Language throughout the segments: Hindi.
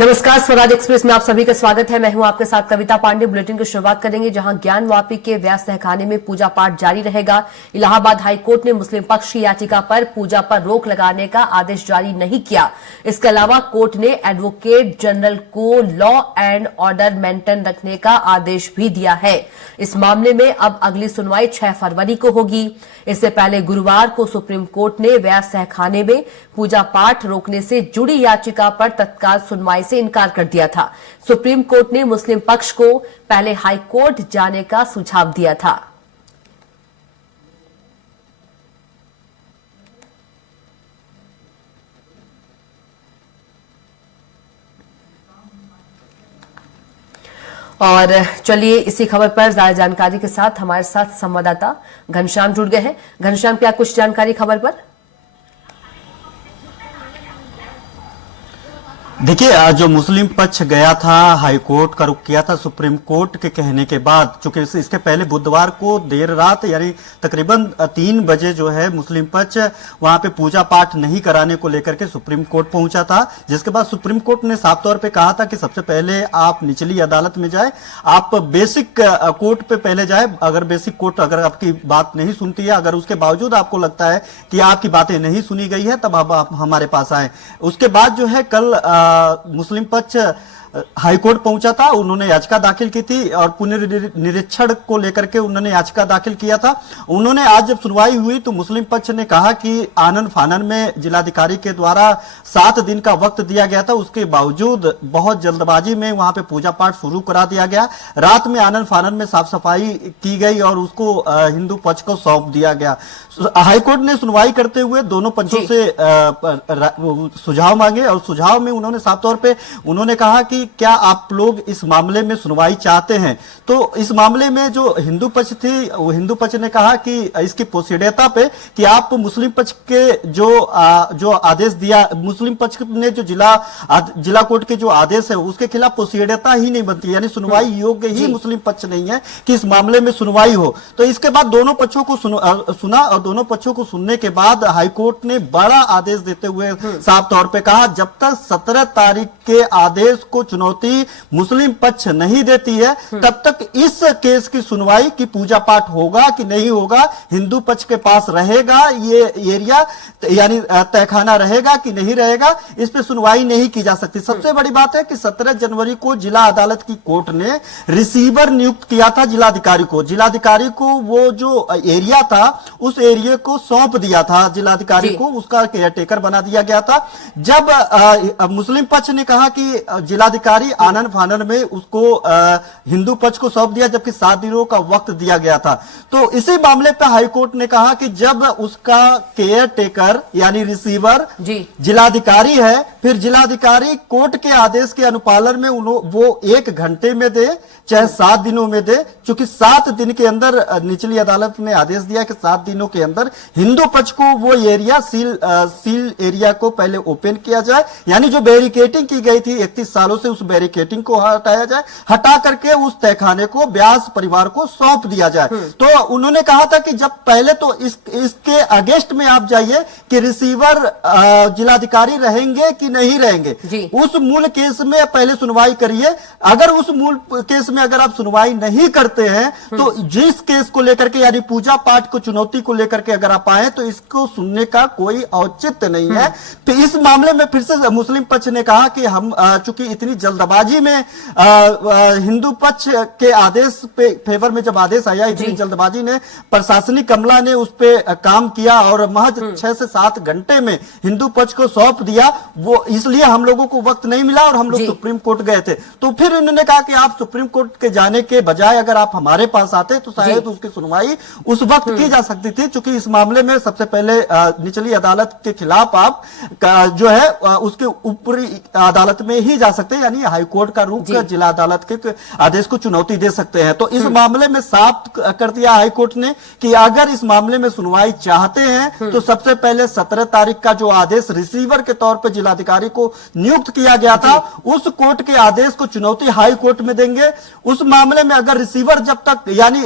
नमस्कार, स्वराज एक्सप्रेस में आप सभी का स्वागत है। मैं हूं आपके साथ कविता पांडे। बुलेटिन की शुरुआत करेंगे जहां ज्ञानवापी के व्यास तहखाने में पूजा पाठ जारी रहेगा। इलाहाबाद हाईकोर्ट ने मुस्लिम पक्ष की याचिका पर पूजा पर रोक लगाने का आदेश जारी नहीं किया। इसके अलावा कोर्ट ने एडवोकेट जनरल को लॉ एंड ऑर्डर मेंटेन रखने का आदेश भी दिया है। इस मामले में अब अगली सुनवाई 6 फरवरी को होगी। इससे पहले गुरुवार को सुप्रीम कोर्ट ने व्यास तहखाने में पूजा पाठ रोकने से जुड़ी याचिका पर तत्काल सुनवाई से इनकार कर दिया था। सुप्रीम कोर्ट ने मुस्लिम पक्ष को पहले हाई कोर्ट जाने का सुझाव दिया था। और चलिए इसी खबर पर ज्यादा जानकारी के साथ हमारे साथ संवाददाता घनश्याम जुड़ गए हैं। घनश्याम, क्या कुछ जानकारी खबर पर? देखिए, जो मुस्लिम पक्ष गया था हाई कोर्ट का रुख किया था सुप्रीम कोर्ट के कहने के बाद, चूंकि इसके पहले बुधवार को देर रात यानी तकरीबन 3 बजे जो है मुस्लिम पक्ष वहां पे पूजा पाठ नहीं कराने को लेकर के सुप्रीम कोर्ट पहुंचा था। जिसके बाद सुप्रीम कोर्ट ने साफ तौर पे कहा था कि सबसे पहले आप निचली अदालत में जाए, आप बेसिक कोर्ट पे पहले जाए। अगर बेसिक कोर्ट अगर आपकी बात नहीं सुनती है, अगर उसके बावजूद आपको लगता है कि आपकी बातें नहीं सुनी गई है, तब आप हमारे पास आए। उसके बाद जो है कल मुस्लिम पक्ष हाईकोर्ट पहुंचा था। उन्होंने याचिका दाखिल की थी और पुनर्निरीक्षण को लेकर के उन्होंने याचिका दाखिल किया था। उन्होंने आज जब सुनवाई हुई तो मुस्लिम पक्ष ने कहा कि आनन फानन में जिलाधिकारी के द्वारा 7 दिन का वक्त दिया गया था, उसके बावजूद बहुत जल्दबाजी में वहां पे पूजा पाठ शुरू करा दिया गया। रात में आनन फानन में साफ सफाई की गई और उसको हिंदू पक्ष को सौंप दिया गया। हाईकोर्ट ने सुनवाई करते हुए दोनों पक्षों से सुझाव मांगे और सुझाव में उन्होंने साफ तौर पर उन्होंने कहा कि क्या आप लोग इस मामले में सुनवाई चाहते हैं। तो इस मामले में जो हिंदू पक्ष थी, वो हिंदू पक्ष ने कहा कि इसकी पोषणीयता पे कि आप मुस्लिम पक्ष के जो आदेश दिया, मुस्लिम पक्ष ने जो जिला कोर्ट के जो आदेश है उसके खिलाफ पोषणीयता ही नहीं बनती, यानी सुनवाई योग्य ही मुस्लिम पक्ष नहीं है कि इस मामले में सुनवाई हो। तो इसके बाद दोनों पक्षों को सुना और दोनों पक्षों को सुनने के बाद हाईकोर्ट ने बड़ा आदेश देते हुए साफ तौर पर कहा, जब तक 17 तारीख के आदेश को चुनौती मुस्लिम पक्ष नहीं देती है तब तक इस केस की सुनवाई की पूजा पाठ होगा कि नहीं होगा, हिंदू पक्ष के पास रहेगा ये एरिया यानी तहखाना रहेगा कि नहीं रहेगा, इस पे सुनवाई नहीं की जा सकती। सबसे बड़ी बात है कि 17 जनवरी को जिला अदालत की कोर्ट ने रिसीवर नियुक्त किया था जिलाधिकारी को। जिलाधिकारी को वो जो एरिया था उस एरिया को सौंप दिया था जिलाधिकारी को, उसका केयरटेकर बना दिया गया था। जब मुस्लिम पक्ष ने कहा कि जिलाधिकारी आनन फानन में उसको हिंदू पक्ष को सौंप दिया, जबकि 7 दिनों का वक्त दिया गया था, तो इसी मामले पर हाईकोर्ट ने कहा कि जब उसका केयर टेकर यानी रिसीवर जिलाधिकारी है, फिर जिलाधिकारी कोर्ट के आदेश के अनुपालन में वो 1 घंटे में दे चाहे 7 दिनों में दे, क्योंकि 7 दिन के अंदर निचली अदालत ने आदेश दिया कि 7 दिनों के अंदर हिंदू पक्ष को वो एरिया सील एरिया को पहले ओपन किया जाए, यानी जो बैरिकेटिंग की गई थी 31 सालों से उस बैरिकेटिंग को हटाया जाए, हटा करके उस तहखाने को व्यास परिवार को सौंप दिया जाए। तो उन्होंने कहा था कि जब पहले तो इसके अगेंस्ट में आप जाइए कि रिसीवर जिलाधिकारी रहेंगे कि नहीं रहेंगे, उस मूल केस में पहले सुनवाई करिए। अगर उस मूल केस में अगर आप सुनवाई नहीं करते हैं तो जिस केस को लेकर के यानी पूजा पाठ को चुनौती को लेकर के अगर आप आए तो इसको सुनने का कोई औचित्य नहीं है। तो इस मामले में फिर से मुस्लिम पक्ष ने कहा कि हम चूंकि इतनी जल्दबाजी में हिंदू पक्ष के आदेश पे फेवर में जब आदेश आया, इतनी जल्दबाजी ने प्रशासनिक अमला ने उस पे काम किया और महज 6 से 7 घंटे में हिंदू पक्ष को सौंप दिया, वो इसलिए हम लोगों को वक्त नहीं मिला और हम लोग सुप्रीम कोर्ट गए थे। तो फिर इन्होंने कहा कि आप सुप्रीम कोर्ट के जाने के बजाय अगर आप हमारे पास आते तो शायद उसकी सुनवाई उस वक्त की जा सकती थी, क्योंकि इस मामले में सबसे पहले निचली अदालत के खिलाफ आप जो है उसके ऊपरी अदालत में ही जा सकते हैं, यानी हाईकोर्ट का रुख जिला अदालत के आदेश को चुनौती दे सकते हैं। तो इस मामले में साफ कर दिया हाईकोर्ट ने कि अगर इस मामले में सुनवाई चाहते हैं तो सबसे पहले 17 तारीख का जो आदेश रिसीवर के तौर पर जिलाधिकारी को नियुक्त किया गया था, उस कोर्ट के आदेश को चुनौती हाई कोर्ट में देंगे। उस मामले में अगर रिसीवर जब तक यानी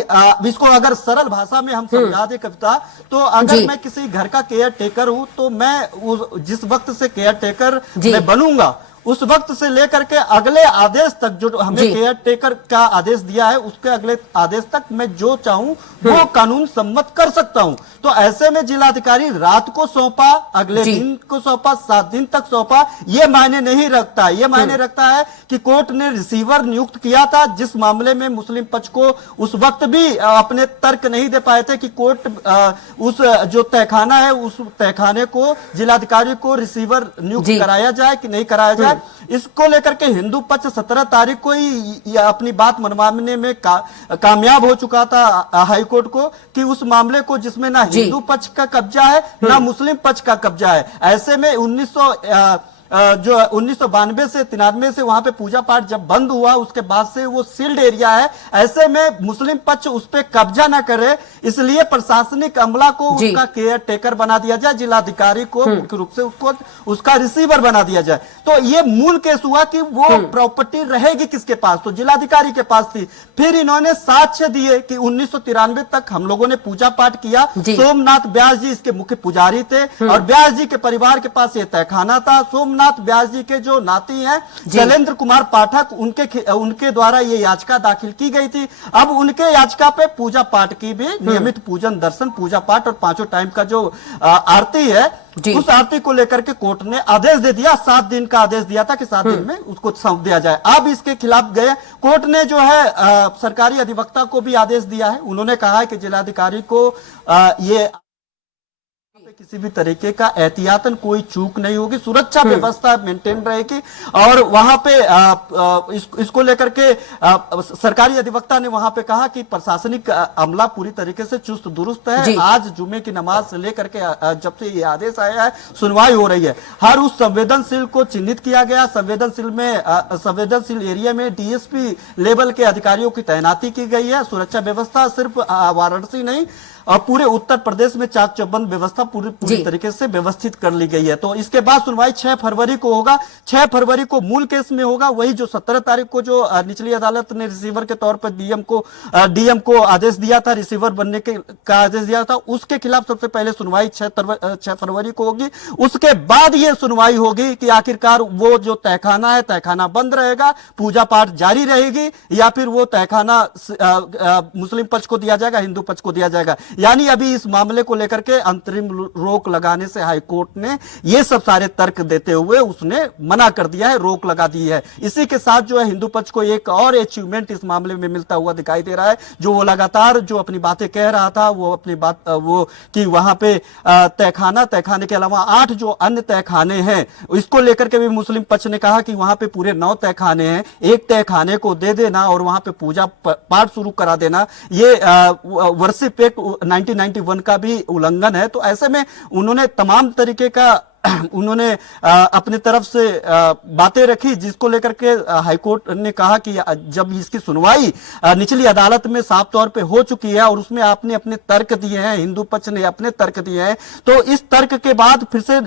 इसको अगर सरल भाषा में हम समझा दे कविता, तो अगर मैं किसी घर का केयर टेकर हूं तो मैं जिस वक्त से केयर टेकर मैं बनूंगा उस वक्त से लेकर के अगले आदेश तक जो हमें जी। केयर टेकर का आदेश दिया है, उसके अगले आदेश तक मैं जो चाहूं वो कानून सम्मत कर सकता हूं। तो ऐसे में जिलाधिकारी रात को सौंपा, अगले जी। दिन को सौंपा, 7 दिन तक सौंपा, ये मायने नहीं रखता। ये मायने रखता है कि कोर्ट ने रिसीवर नियुक्त किया था, जिस मामले में मुस्लिम पक्ष को उस वक्त भी अपने तर्क नहीं दे पाए थे कि कोर्ट उस जो तहखाना है, उस तहखाने को जिलाधिकारी को रिसीवर नियुक्त जी। कराया जाए कि नहीं कराया जाए। इसको लेकर के हिंदू पक्ष 17 तारीख को ही अपनी बात मनवाने में कामयाब हो चुका था हाई कोर्ट को, कि उस मामले को जिसमें ना जी। हिंदू पक्ष का कब्जा है ना मुस्लिम पक्ष का कब्जा है। ऐसे में 1992 से 93 से वहां पे पूजा पाठ जब बंद हुआ, उसके बाद से वो सील्ड एरिया है। ऐसे में मुस्लिम पक्ष उस पे कब्जा ना करे, इसलिए प्रशासनिक अमला को जी। उसका केयर टेकर बना दिया जाए, जिलाधिकारी को मुख्य रूप से उसका रिसीवर बना दिया जाए। तो ये मूल केस हुआ कि वो प्रॉपर्टी रहेगी किसके पास, तो जिलाधिकारी के पास थी। फिर इन्होंने साक्ष्य दिए कि 1993 तक हम लोगों ने पूजा पाठ किया, सोमनाथ व्यास जी इसके मुख्य पुजारी थे और व्यास जी के परिवार के पास ये तहखाना था। सोमनाथ व्यास जी के जो नाती हैं शैलेंद्र कुमार पाठक, उनके द्वारा ये याचिका दाखिल की गई थी। अब उनके याचिका पे पूजा पाठ की भी नियमित पूजन दर्शन पूजा पाठ और 5 टाइम का जो आरती है, उस आरती को लेकर के कोर्ट ने आदेश दे दिया। 7 दिन का आदेश दिया था कि 7 दिन में उसको सौंप दिया जाए। अब इसके खिलाफ गए कोर्ट ने जो है सरकारी अधिवक्ता को भी आदेश दिया है। उन्होंने कहा है कि जिलाधिकारी को ये किसी भी तरीके का एहतियातन कोई चूक नहीं होगी, सुरक्षा व्यवस्था मेंटेन रहेगी। और वहां पे इसको लेकर के सरकारी अधिवक्ता ने वहां पे कहा कि प्रशासनिक अमला पूरी तरीके से चुस्त दुरुस्त है। आज जुमे की नमाज से लेकर के जब से ये आदेश आया है, सुनवाई हो रही है। हर उस संवेदनशील को चिन्हित किया गया। संवेदनशील एरिया में डीएसपी लेवल के अधिकारियों की तैनाती की गई है। सुरक्षा व्यवस्था सिर्फ वाराणसी नहीं और पूरे उत्तर प्रदेश में चाक चौबंद व्यवस्था पूरी तरीके से व्यवस्थित कर ली गई है। तो इसके बाद सुनवाई 6 फरवरी को होगा। 6 फरवरी को मूल केस में होगा, वही जो 17 तारीख को जो निचली अदालत ने रिसीवर के तौर पर डीएम को आदेश दिया था, रिसीवर बनने का आदेश दिया था, उसके खिलाफ सबसे पहले सुनवाई 6 फरवरी को होगी। उसके बाद ये सुनवाई होगी कि आखिरकार वो जो तहखाना है, तहखाना बंद रहेगा, पूजा पाठ जारी रहेगी, या फिर वो तहखाना मुस्लिम पक्ष को दिया जाएगा, हिंदू पक्ष को दिया जाएगा। यानी अभी इस मामले को लेकर के अंतरिम रोक लगाने से हाई कोर्ट ने ये सब सारे तर्क देते हुए उसने मना कर दिया है, रोक लगा दी है। इसी के साथ जो है हिंदू पक्ष को एक और अचीवमेंट इस मामले में मिलता हुआ दिखाई दे रहा है। जो वो लगातार जो अपनी बातें कह रहा था, वो अपनी बात वो कि वहां पे तहखाने के अलावा 8 जो अन्य तहखाने हैं, इसको लेकर के भी मुस्लिम पक्ष ने कहा कि वहां पे पूरे 9 तहखाने हैं, एक तहखाने को दे देना और वहां पे पूजा पाठ शुरू करा देना, ये वर्शिप एक्ट 1991 का भी उल्लंघन है। तो ऐसे में उन्होंने तमाम तरीके का उन्होंने अपनी तरफ से बातें रखी, जिसको लेकर के हाईकोर्ट ने कहा कि जब इसकी सुनवाई निचली अदालत में साफ तौर पे हो चुकी है और उसमें आपने अपने तर्क दिए हैं, हिंदू पक्ष ने अपने तर्क दिए हैं, तो इस तर्क के बाद फिर से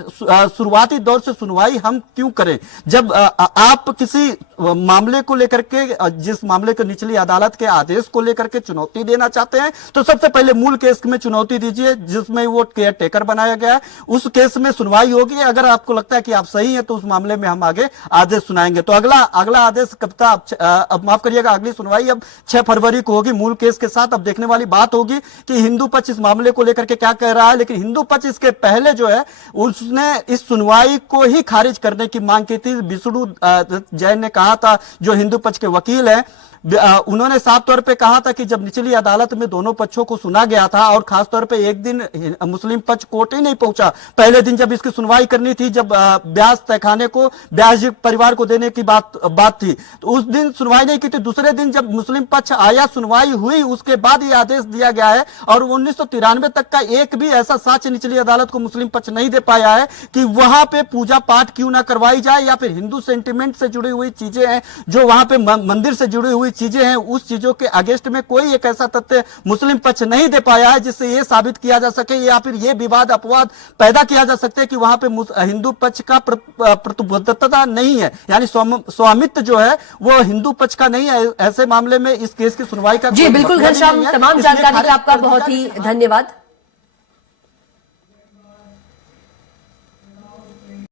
शुरुआती दौर से सुनवाई हम क्यों करें। जब आप किसी मामले को लेकर के, जिस मामले को निचली अदालत के आदेश को लेकर के चुनौती देना चाहते हैं, तो सबसे पहले मूल केस में चुनौती दीजिए जिसमें वो केयर टेकर बनाया गया है, उस केस में सुनवाई होगी। अगर आपको लगता है कि आप सही हैं तो उस मामले में हम आगे आदेश सुनाएंगे। तो अगला आदेश कब तक, अब माफ करिएगा, अगली सुनवाई अब 6 फरवरी को होगी मूल केस के साथ। अब देखने वाली बात होगी कि हिंदू पक्ष इस मामले को लेकर के क्या कह रहा है। लेकिन हिंदू पक्ष इसके पहले जो है उसने इस सुनवाई को ही खारिज करने की मांग की थी। विष्णु जैन ने कहा था, जो हिंदू पक्ष के वकील है, उन्होंने साफ तौर पे कहा था कि जब निचली अदालत में दोनों पक्षों को सुना गया था और खासतौर पे एक दिन मुस्लिम पक्ष कोर्ट ही नहीं पहुंचा, पहले दिन जब इसकी सुनवाई करनी थी, जब ब्यास तहखाने को ब्यास जी परिवार को देने की बात थी, तो उस दिन सुनवाई नहीं की थी। दूसरे दिन जब मुस्लिम पक्ष आया, सुनवाई हुई, उसके बाद ये आदेश दिया गया है। और 1993 तक का एक भी ऐसा साक्ष्य निचली अदालत को मुस्लिम पक्ष नहीं दे पाया है कि वहां पे पूजा पाठ क्यों ना करवाई जाए, या फिर हिंदू सेंटिमेंट से जुड़ी हुई चीजें हैं, जो वहां पे मंदिर से जुड़ी हुई चीजें हैं, उस चीजों के अगेंस्ट में कोई एक ऐसा तथ्य मुस्लिम पक्ष नहीं दे पाया है जिससे यह साबित किया जा सके, या फिर यह विवाद अपवाद पैदा किया जा सकते हैं कि वहां पे हिंदू पक्ष का प्रतिबद्धता नहीं है, यानी स्वामित्व जो है वो हिंदू पक्ष का नहीं है। ऐसे मामले में इस केस की सुनवाई का जी बिल्कुल घनश्याम, तमाम जानकारी का आपका बहुत ही धन्यवाद।